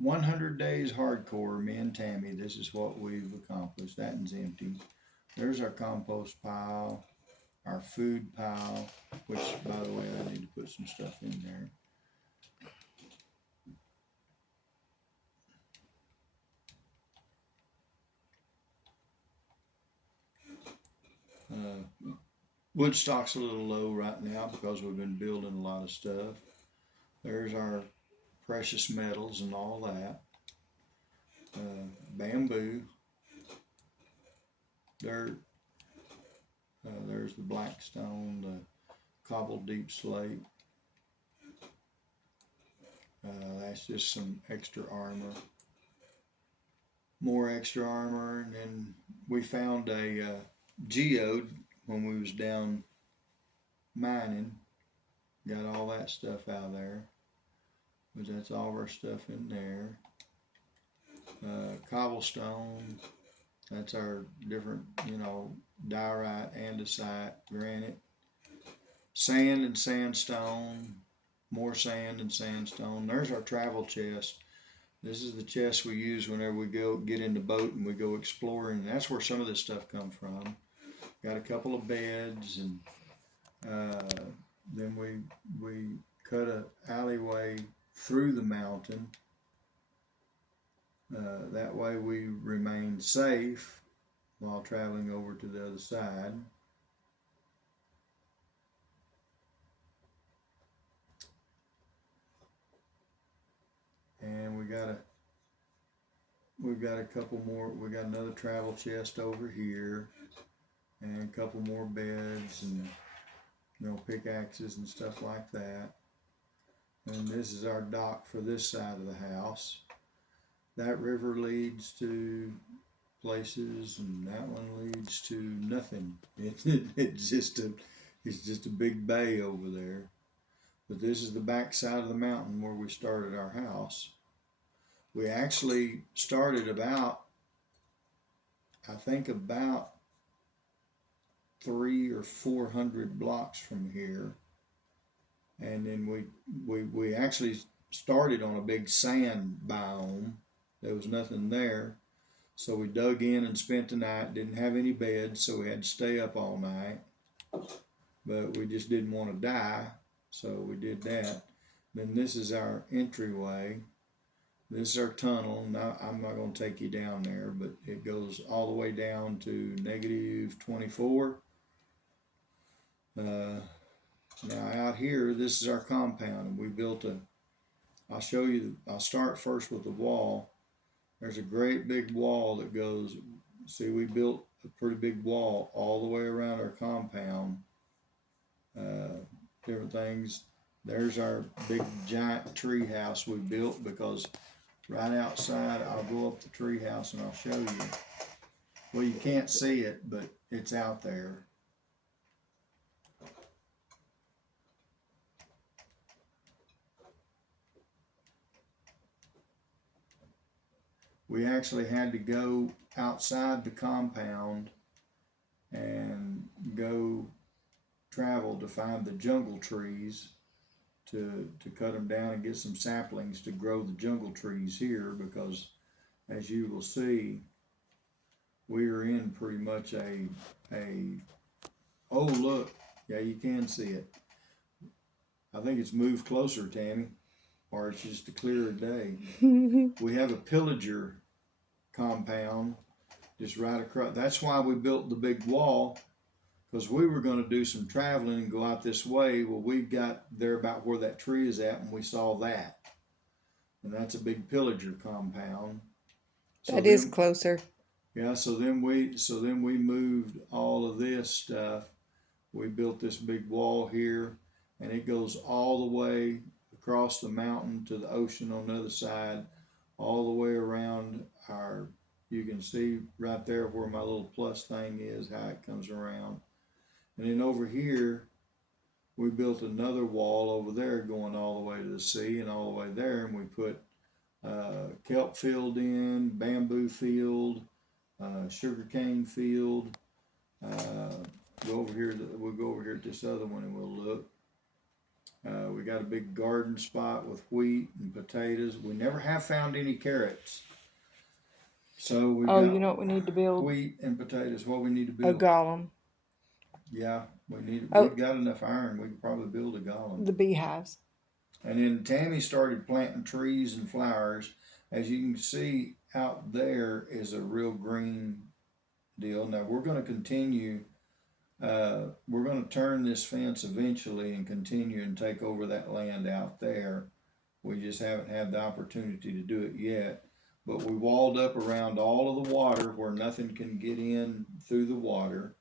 100 days hardcore, me and Tammy, this is what we've accomplished. That one's empty. There's our compost pile, our food pile, which, by the way, I need to put some stuff in there. Woodstock's a little low right now because we've been building a lot of stuff. There's our precious metals and all that. Bamboo, dirt. There's the black stone, the cobbled deep slate. That's just some extra armor. More extra armor, and then we found a geode when we was down mining. Got all that stuff out of there. But that's all of our stuff in there. Cobblestone. That's our different, diorite, andesite, granite. Sand and sandstone. More sand and sandstone. There's our travel chest. This is the chest we use whenever we go get in the boat and we go exploring. That's where some of this stuff comes from. Got a couple of beds, and then we cut an alleyway through the mountain. That way we remain safe while traveling over to the other side. And we've got a couple more. We got another travel chest over here, and a couple more beds, and pickaxes and stuff like that. And this is our dock for this side of the house. That river leads to places, and that one leads to nothing. It's just a big bay over there. But this is the back side of the mountain where we started our house. We actually started about 300 or 400 blocks from here, and then we actually started on a big sand biome. There was nothing there, so we dug in and spent the night. Didn't have any beds, so we had to stay up all night, but we just didn't want to die, so we did that. Then this is our entryway. This is our tunnel. Now, I'm not going to take you down there, but it goes all the way down to -24. Now out here, this is our compound, and we built I'll show you. I'll start first with the wall. There's a great big wall that goes. See, we built a pretty big wall all the way around our compound. Different things. There's our big giant tree house we built, because right outside, I'll go up the tree house and I'll show you. Well, you can't see it, but it's out there. We actually had to go outside the compound and go travel to find the jungle trees to cut them down and get some saplings to grow the jungle trees here, because as you will see, we are in pretty much oh look, yeah, you can see it. I think it's moved closer, Tammy, or it's just a clearer day. We have a pillager compound just right across. That's why we built the big wall, because we were going to do some traveling and go out this way. Well, we got there about where that tree is at, and we saw that, and that's a big pillager compound. So that is closer. Yeah. So then we moved all of this stuff. We built this big wall here, and it goes all the way across the mountain to the ocean on the other side, all the way around you can see right there where my little plus thing is, how it comes around. And then over here, we built another wall over there going all the way to the sea and all the way there, and we put kelp field in, bamboo field, sugarcane field. We'll go over here at this other one and we'll look. We got a big garden spot with wheat and potatoes. We never have found any carrots. So we Oh, got you know what we need to build? wheat and potatoes. What we need to A build? golem. Yeah, we've Oh, got enough iron. We could probably build a golem. the beehives. And then Tammy started planting trees and flowers. As you can see out there is a real green deal. Now we're going to continue. We're going to turn this fence eventually and continue and take over that land out there. We just haven't had the opportunity to do it yet. But we walled up around all of the water where nothing can get in through the water.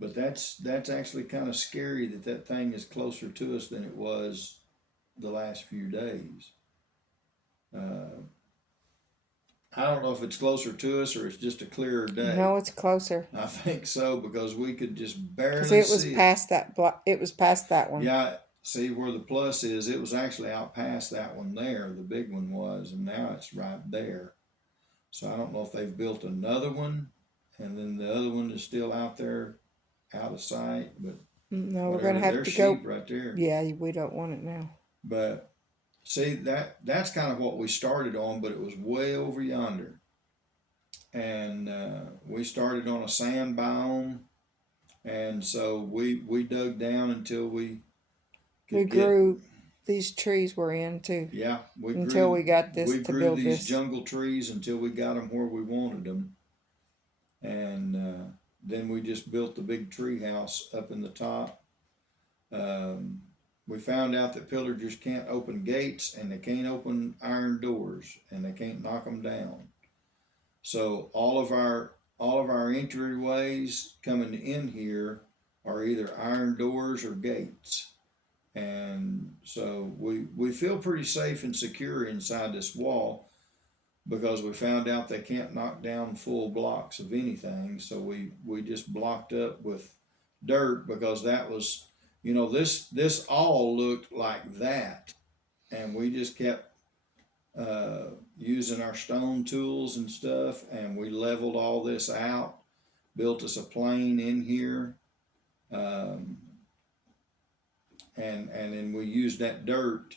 But that's actually kind of scary that thing is closer to us than it was the last few days. I don't know if it's closer to us or it's just a clearer day. No, it's closer. I think so, because we could just barely Because it was see past that it was past that one. Yeah, see where the plus is, it was actually out past that one there, the big one was, and now it's right there. So I don't know if they've built another one and then the other one is still out there out of sight, but No, we're whatever, gonna have there's to go. sheep right there. Yeah, we don't want it now. But see, that's kind of what we started on, but it was way over yonder. And we started on a sand biome, and so we dug down until we We grew these trees we're in too. Yeah, until we got this we to grew build these this. jungle trees until we got them where we wanted them, and then we just built the big tree house up in the top. We found out that pillagers can't open gates and they can't open iron doors and they can't knock them down. So all of our entryways coming in here are either iron doors or gates. And so we feel pretty safe and secure inside this wall because we found out they can't knock down full blocks of anything. So we just blocked up with dirt because that was, this all looked like that. And we just kept using our stone tools and stuff, and we leveled all this out, built us a plane in here. And then we used that dirt.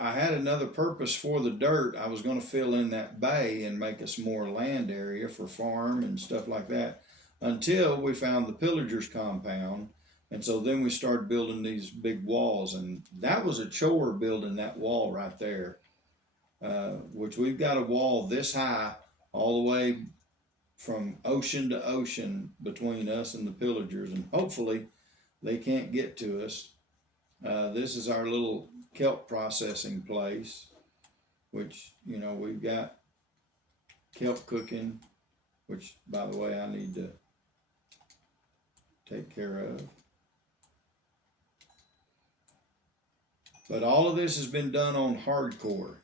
I had another purpose for the dirt. I was going to fill in that bay and make us more land area for farm and stuff like that until we found the pillagers compound. And so then we started building these big walls, and that was a chore building that wall right there, which we've got a wall this high all the way from ocean to ocean between us and the pillagers, and hopefully they can't get to us. This is our little kelp processing place, which, we've got kelp cooking, which, by the way, I need to take care of. But all of this has been done on hardcore.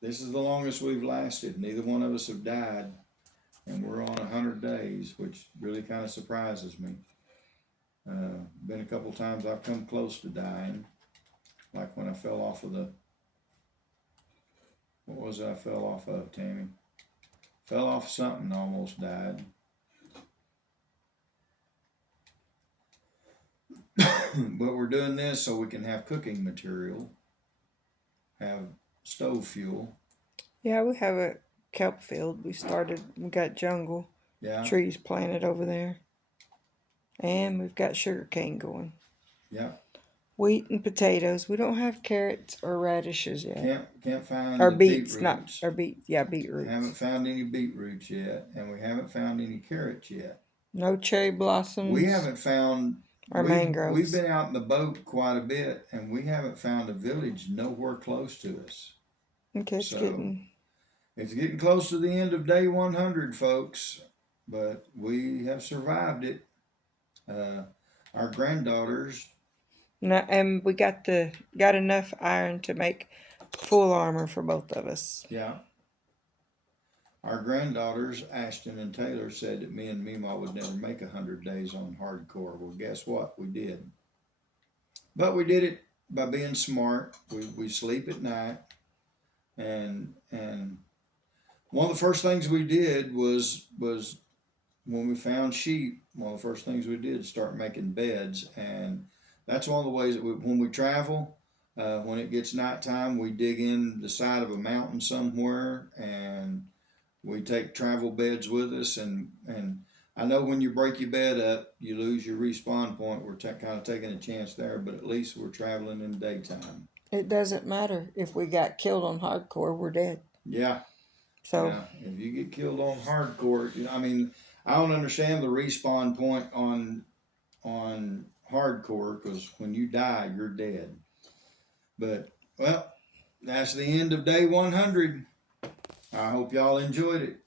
This is the longest we've lasted. Neither one of us have died. And we're on 100 days, which really kind of surprises me. Been a couple times I've come close to dying. Like when I fell off of what was it I fell off of, Tammy? Fell off something, almost died. But we're doing this so we can have cooking material, have stove fuel. Yeah, we have a kelp field. We got jungle trees planted over there. And we've got sugarcane going. Yeah. Wheat and potatoes. We don't have carrots or radishes yet. Can't find or the beets, beetroots. Beetroots. Haven't found any beetroots yet, and we haven't found any carrots yet. No cherry blossoms. We haven't found mangroves. We've been out in the boat quite a bit, and we haven't found a village nowhere close to us. Okay, it's getting close to the end of day 100, folks, but we have survived it. Our granddaughters. No, and we got enough iron to make full armor for both of us. Yeah. Our granddaughters, Ashton and Taylor, said that me and Mima would never make 100 days on hardcore. Well, guess what? We did. But we did it by being smart. We sleep at night. And one of the first things we did was when we found sheep, one of the first things we did is start making beds, and that's one of the ways that when we travel, when it gets nighttime, we dig in the side of a mountain somewhere, and we take travel beds with us, and I know when you break your bed up, you lose your respawn point. We're kind of taking a chance there, but at least we're traveling in the daytime. It doesn't matter if we got killed on hardcore, we're dead. Yeah. So yeah, if you get killed on hardcore, I mean, I don't understand the respawn point on hardcore, because when you die, you're dead. But well, that's the end of day 100. I hope y'all enjoyed it.